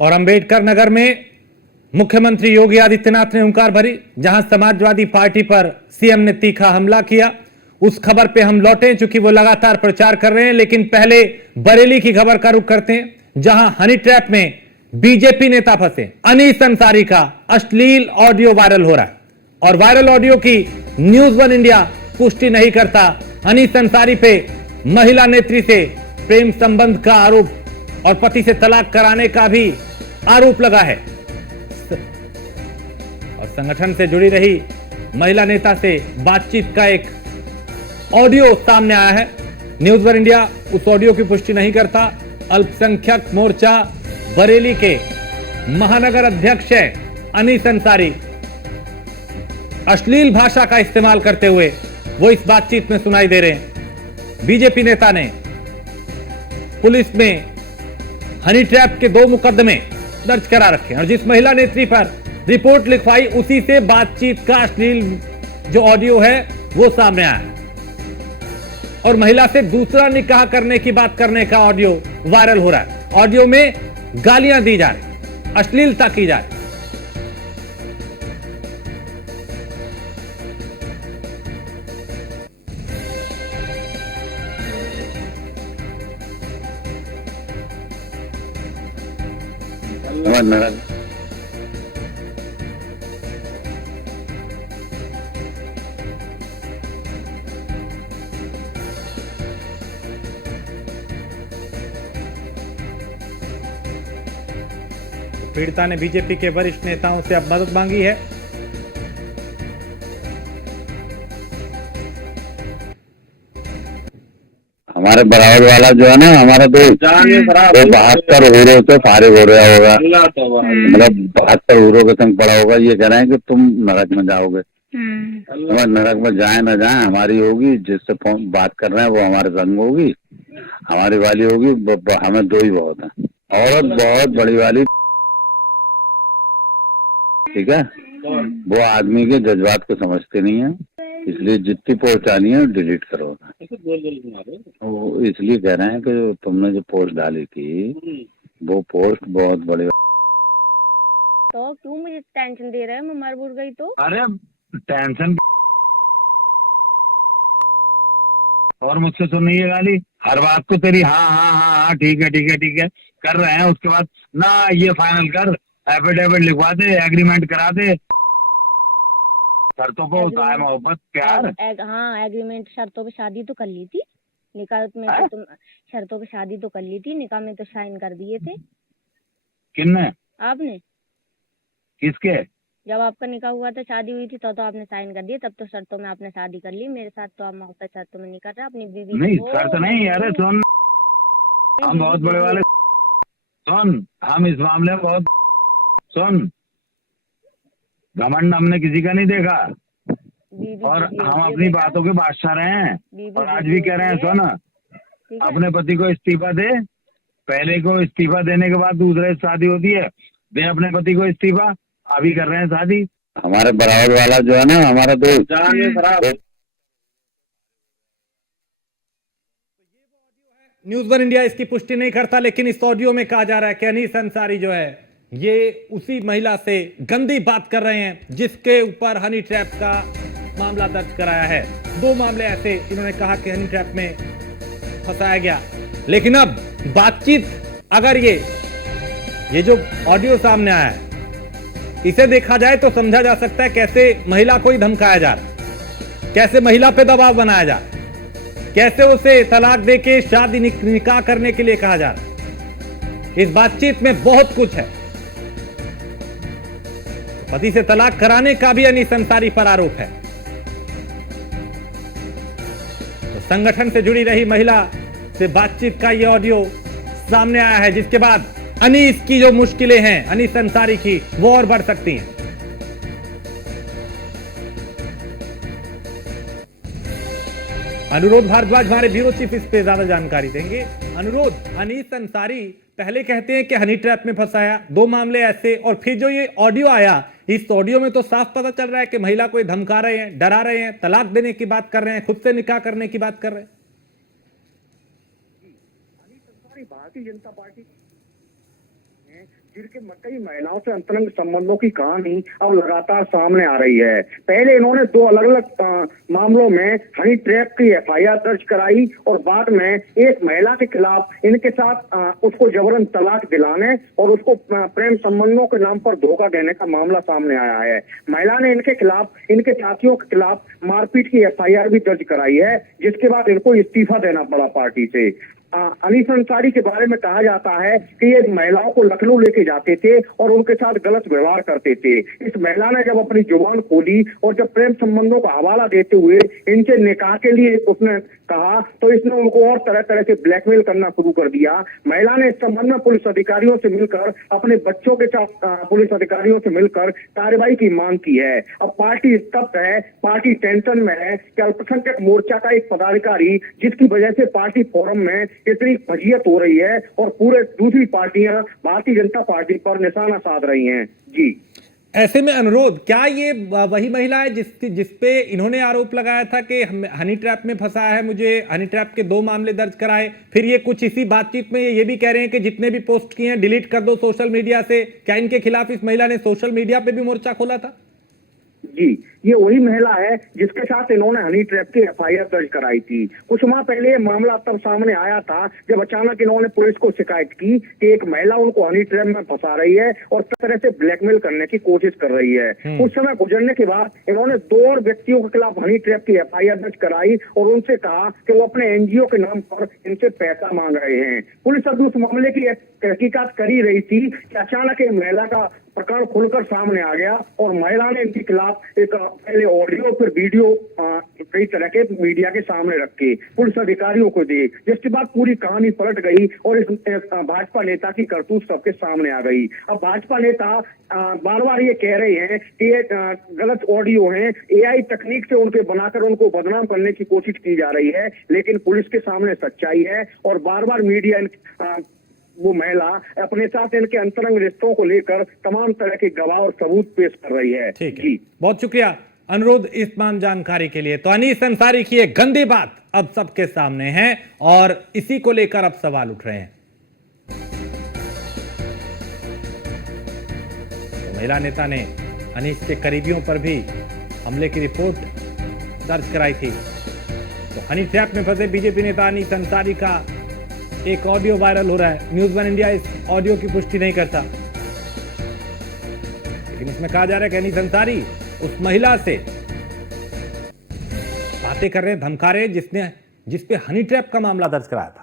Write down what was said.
और अंबेडकर नगर में मुख्यमंत्री योगी आदित्यनाथ ने हुंकार भरी, जहां समाजवादी पार्टी पर सीएम ने तीखा हमला किया। उस खबर पे हम लौटे, चूंकि वो लगातार प्रचार कर रहे हैं। लेकिन पहले बरेली की खबर का रुख करते हैं, जहां हनी ट्रैप में बीजेपी नेता फंसे। अनीस अंसारी का अश्लील ऑडियो वायरल हो रहा है और वायरल ऑडियो की न्यूज वन इंडिया पुष्टि नहीं करता। अनीस अंसारी पे महिला नेत्री से प्रेम संबंध का आरोप और पति से तलाक कराने का भी आरोप लगा है। और संगठन से जुड़ी रही महिला नेता से बातचीत का एक ऑडियो सामने आया है। न्यूज वन इंडिया उस ऑडियो की पुष्टि नहीं करता। अल्पसंख्यक मोर्चा बरेली के महानगर अध्यक्ष है अनीस अंसारी। अश्लील भाषा का इस्तेमाल करते हुए वो इस बातचीत में सुनाई दे रहे हैं। बीजेपी नेता ने पुलिस में हनी ट्रैप के 2 मुकदमे दर्ज करा रखे हैं और जिस महिला नेत्री पर रिपोर्ट लिखवाई, उसी से बातचीत का अश्लील जो ऑडियो है वो सामने आया और महिला से दूसरा निकाह करने की बात करने का ऑडियो वायरल हो रहा है। ऑडियो में गालियां दी जा रही, अश्लीलता की जा रही। पीड़िता ने बीजेपी के वरिष्ठ नेताओं से अब मदद मांगी है। हमारे बराबर वाला जो है ना, हमारा तो 72 हीरो से फारिग हो रहा होगा, मतलब 72 हीरो के संग पड़ा होगा। ये कह रहे हैं कि तुम नरक में जाओगे। नरक में जाए ना जाए, हमारी होगी। जिससे बात कर रहे हैं वो हमारे संग होगी, हमारी वाली होगी। हमें 2 ही बहुत है। औरत बहुत बड़ी वाली, ठीक है। वो आदमी के जज्बात को समझते नहीं है, इसलिए जितनी पहुंचानी है डिलीट करो। वो इसलिए कह रहे हैं कि तुमने जो पोस्ट डाली थी वो पोस्ट बहुत बड़ी। तो क्यों मुझे टेंशन दे रहा है? मैं मर मुर गई तो? अरे टेंशन और मुझसे सुन नहीं है गाली। हर बात को तेरी हाँ हाँ हाँ हाँ ठीक है ठीक है ठीक है कर रहे हैं। उसके बाद ना ये फाइनल कर, एफिडेविट लिखवा दे, एग्रीमेंट करा दे। शर्तों को होता है मोहब्बत प्यार। हाँ, एग्रीमेंट शर्तों पे शादी तो कर ली थी। निकाह में तो तुम शर्तों पे शादी तो कर ली थी, निकाह में तो साइन कर दिए थे। किसने? आपने। किसके? जब आपका निकाह हुआ था, शादी हुई थी, तो आपने साइन कर दिए। तब तो शर्तों में आपने शादी कर ली। मेरे साथ तो आप मोहब्बत शर्तों में नहीं कर रहे। अपनी बीवी नहीं शर्त नहीं। अरे सुन, हम बहुत बड़े वाले। सुन, हम इस मामले में बहुत सुन, घमंड हमने किसी का नहीं देखा और हम अपनी बातों के बादशाह रहे हैं। और आज भी कह रहे हैं, सुन, अपने पति को इस्तीफा दे। पहले को इस्तीफा देने के बाद दूसरे शादी होती है, दे अपने पति को इस्तीफा। अभी कर रहे हैं शादी। हमारे बराबर वाला जो है ना, हमारा दोस्त। न्यूज वन इंडिया इसकी पुष्टि नहीं करता, लेकिन इस ऑडियो में कहा जा रहा है कि अनीस अंसारी जो है ये उसी महिला से गंदी बात कर रहे हैं जिसके ऊपर हनी ट्रैप का मामला दर्ज कराया है। 2 मामले ऐसे इन्होंने कहा कि हनी ट्रैप में फंसाया गया। लेकिन अब बातचीत, अगर ये जो ऑडियो सामने आया है, इसे देखा जाए तो समझा जा सकता है कैसे महिला को ही धमकाया जा रहा है, कैसे महिला पे दबाव बनाया जा रहा है, कैसे उसे तलाक देके शादी निकाह करने के लिए कहा जा रहा है। इस बातचीत में बहुत कुछ है। पति से तलाक कराने का भी अनीस अंसारी पर आरोप है। तो संगठन से जुड़ी रही महिला से बातचीत का यह ऑडियो सामने आया है, जिसके बाद अनीस की जो मुश्किलें हैं, अनीस अंसारी की, वो और बढ़ सकती हैं। अनुरोध भारद्वाज हमारे ब्यूरो चीफ इस पे ज्यादा जानकारी देंगे। अनुरोध, अनीस अंसारी पहले कहते हैं कि हनी ट्रैप में फंसाया, 2 मामले ऐसे, और फिर जो ये ऑडियो आया, इस ऑडियो में तो साफ पता चल रहा है कि महिला को धमका रहे हैं, डरा रहे हैं, तलाक देने की बात कर रहे हैं, खुद से निकाह करने की बात कर रहे हैं। भारतीय जनता पार्टी जिनके कई महिलाओं से अंतरंग संबंधों की कहानी अब लगातार सामने आ रही है। पहले इन्होंने 2 अलग अलग मामलों में हनी ट्रैप की एफआईआर दर्ज कराई और बाद में एक महिला के खिलाफ इनके साथ उसको जबरन तलाक दिलाने और उसको प्रेम संबंधों के नाम पर धोखा देने का मामला सामने आया है। महिला ने इनके खिलाफ, इनके साथियों के खिलाफ मारपीट की एफआईआर भी दर्ज कराई है, जिसके बाद इनको इस्तीफा देना पड़ा पार्टी से। अनीस अंसारी के बारे में कहा जाता है कि ये महिलाओं को लखनऊ लेके जाते थे और उनके साथ गलत व्यवहार करते थे। इस महिला ने जब अपनी जुबान खोली और जब प्रेम संबंधों का हवाला देते हुए इनसे निकाह के लिए उसने कहा तो इसने उनको और तरह तरह से ब्लैकमेल करना शुरू कर दिया। महिला ने इस संबंध में पुलिस अधिकारियों से मिलकर, अपने बच्चों के साथ पुलिस अधिकारियों से मिलकर कार्रवाई की मांग की है। अब पार्टी स्तब्ध है, पार्टी टेंशन में है कि अल्पसंख्यक मोर्चा का एक पदाधिकारी, जिसकी वजह से पार्टी फोरम में इतनी फजीयत हो रही है और पूरे दूसरी पार्टियां भारतीय जनता पार्टी पर निशाना साध रही हैं। जी, ऐसे में अनुरोध, क्या ये वही महिला है जिसपे इन्होंने आरोप लगाया था कि हनी ट्रैप में फंसाया है, मुझे हनी ट्रैप के 2 मामले दर्ज कराए, फिर ये कुछ इसी बातचीत में ये भी कह रहे हैं कि जितने भी पोस्ट किए हैं डिलीट कर दो सोशल मीडिया से। क्या इनके खिलाफ इस महिला ने सोशल मीडिया पे भी मोर्चा खोला था? जी, ये वही महिला है जिसके साथ इन्होंने हनी ट्रैप की एफआईआर दर्ज कराई थी। कुछ माह पहले ये मामला तब सामने आया था जब अचानक इन्होंने पुलिस को शिकायत की कि एक महिला उनको हनी ट्रैप में फंसा रही है और तरह से ब्लैकमेल करने की कोशिश कर रही है। कुछ समय गुजरने के बाद इन्होंने 2 और व्यक्तियों के खिलाफ हनी ट्रैप की एफआईआर दर्ज कराई और उनसे कहा कि वो अपने एनजीओ के नाम पर इनसे पैसा मांग रहे हैं। पुलिस अभी उस मामले की तहकीकात कर ही रही थी कि अचानक एक महिला का प्रकरण खुलकर सामने आ गया और महिला ने इनके खिलाफ एक पहले ऑडियो फिर वीडियो कई तरह के मीडिया के सामने रखे, पुलिस अधिकारियों को दी, जिसके बाद पूरी कहानी पलट गई और इस भाजपा नेता की करतूत सबके सामने आ गई। अब भाजपा नेता बार बार ये कह रहे हैं कि ये गलत ऑडियो हैं, एआई तकनीक से उनके बनाकर उनको बदनाम करने की कोशिश की जा रही है, लेकिन पुलिस के सामने सच्चाई है और बार बार मीडिया वो महिला अपने साथ इनके अंतरंग रिश्तों को लेकर तमाम तरह के गवाह और सबूत पेश कर रही है। ठीक है, बहुत शुक्रिया अनुरोध इस तमाम जानकारी के लिए। तो अनीस अंसारी की एक गंदी बात अब सबके सामने है और इसी को लेकर अब सवाल उठ रहे हैं। तो महिला नेता ने अनीस के करीबियों पर भी हमले की रिपोर्ट दर्ज कराई थी। तो हनी ट्रैप में फंसे बीजेपी नेता अनीस अंसारी का एक ऑडियो वायरल हो रहा है। न्यूज़ वन इंडिया इस ऑडियो की पुष्टि नहीं करता, लेकिन इसमें कहा जा रहा है कि अनीस अंसारी उस महिला से बातें कर रहे, धमका रहे जिस पे हनी ट्रैप का मामला दर्ज कराया था।